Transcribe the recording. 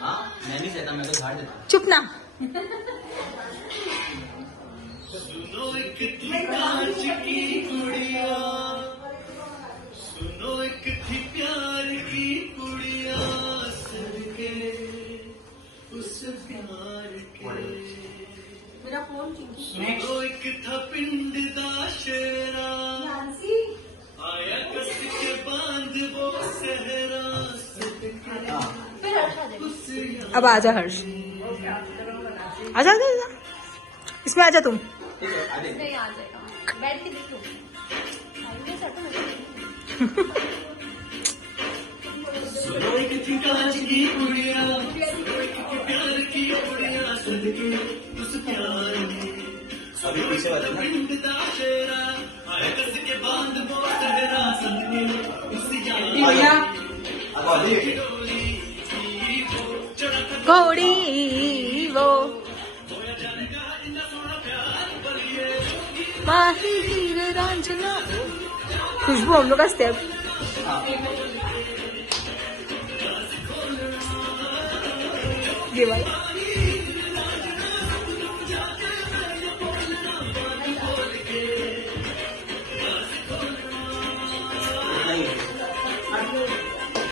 मैं नहीं सहता, मैं तो झाड़ देता। चुप ना। सुनो एक थी कांच की गुड़िया, सुनो एक थी प्यार की गुड़िया, सदके उस प्यार के। मेरा फोन सुनो एक था पिंड दा शेरा, आया कस के बांध वो सहरा, सदके उस यार। अब आजा हर्ष, आजा आजा आजा, इसमें आजा तुम। नहीं आ जाएगा, बैठ के देखो। सुनो एक थी कांच की गुड़िया, एक थी प्यार की गुड़िया, सदके उस प्यार के। अभी पीछे वाला ना। पिंड दा शेरा, आया कस के बांध वो सहरा, सदके उस यार के। अब आ जाइए। घोड़ी वो माही हीरे रांझना। खुशबू हम लोग का स्टेप। ये वाला